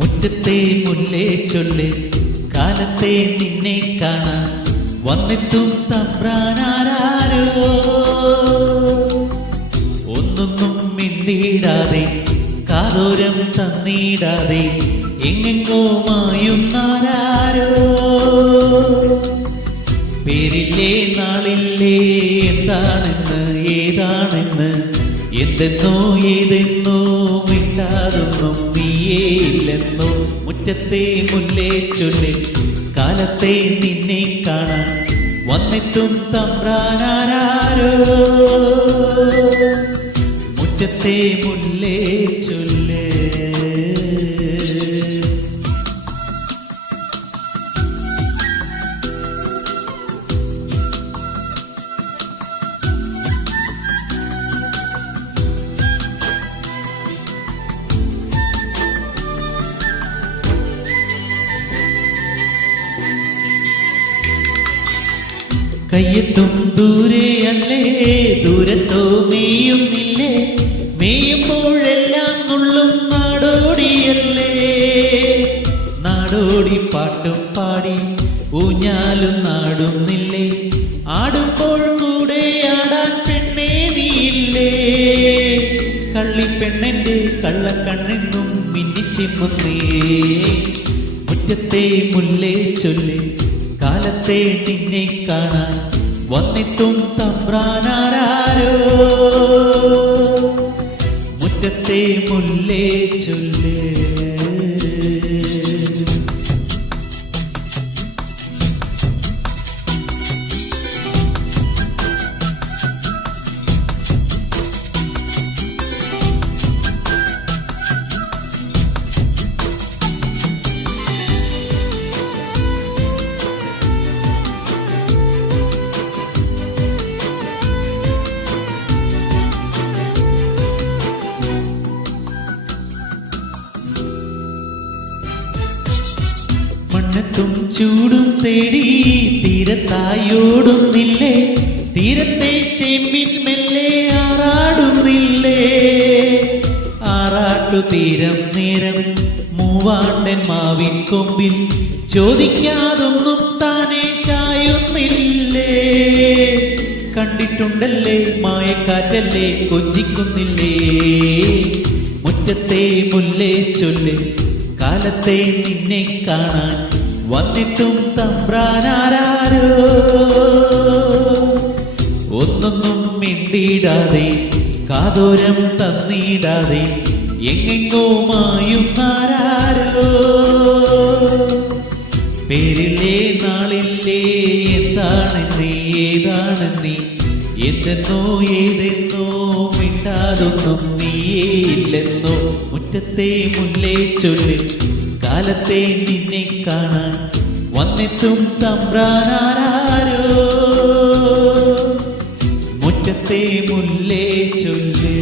മുറ്റത്തെ മുല്ലേ ചൊല്ല് കാലത്തെ നിന്നെ കാണാൻ വന്നെത്തും തമ്പ്രാനാരോ. ഒന്നൊന്നും മിണ്ടിടാതെ കാതോരം തന്നിടാതെ എങ്ങെങ്ങോ മായുന്നാരോ. പേരില്ലേ നാളില്ലേ എന്താണെന്ന് ഏതാണെന്ന് എന്തെന്നോ ഏതെന്നോ മിണ്ടാതൊന്നും നീയേ ഇല്ലെന്നോ. മുറ്റത്തെ മുല്ലേ ചൊല്ല് കാലത്തെ നിന്നെ കാണാൻ വന്നെത്തും തമ്പ്രാനാരോ. മുറ്റത്തെ മുല്ലേ ചൊല്ല്. കയ്യെത്തും ദൂരെയല്ലേ ദൂരത്തോ മേയുന്നില്ലേ, മേയുമ്പോഴെല്ലാം നുള്ളും നാടോടിയല്ലേ. നാടോടി പാട്ടും പാടി ഊഞ്ഞാലും നാടുന്നില്ലേ, ആടുമ്പോൾ കൂടെ ആടാൻ പെണ്ണേ നീയില്ലേ. കള്ളിപ്പെണ്ണെന്റെ കള്ളക്കണ്ണെന്നും മിന്നിച്ചിമ്മുന്നേ. മുറ്റത്തെ മുല്ലേ ചൊല്ല് കാലത്തെ നിന്നെ കാണാൻ വന്നെത്തും തമ്പ്രാനാരോ. മുറ്റത്തെ മുല്ലേ ചൊല്ല്. മണ്ണത്തും ചൂടും തേടി തീരത്തായോടുന്നില്ലേ, തീരത്തെ ചെമ്പിൻ മെല്ലെ ആറാടുന്നില്ലേ. ആറാട്ടു തീരം നേരം മൂവാണ്ടൻ മാവിൻ കൊമ്പിൽ ചോദിക്കാതൊന്നും താനെ ചായുന്നില്ലേ. കണ്ടിട്ടുണ്ടല്ലേ മായക്കാറ്റല്ലേ കൊഞ്ചിക്കുന്നില്ലേ. മുറ്റത്തെ മുല്ലേ ചൊല്ല് കാലത്തെ നിന്നെ കാണാൻ വന്നെത്തും തമ്പ്രാനാരോ. ഒന്നൊന്നും മിണ്ടിടാതെ കാതോരം തന്നിടാതെ എങ്ങെങ്ങോ മായുന്നാരോ. പേരില്ലേ നാളില്ലേ എന്താണെന്നീ ഏതാണെന്നീ എന്തെന്നോ ഏതെന്നോ മിണ്ടാതൊന്നും നീയേ ഇല്ലെന്നോ. മുറ്റത്തെ മുല്ലേ ചൊല്ല് കാലത്തെ നിന്നെ കാണാൻ വന്നെത്തും തമ്പ്രാനാരോ. മുറ്റത്തെ മുല്ലേ ചൊല്ല്.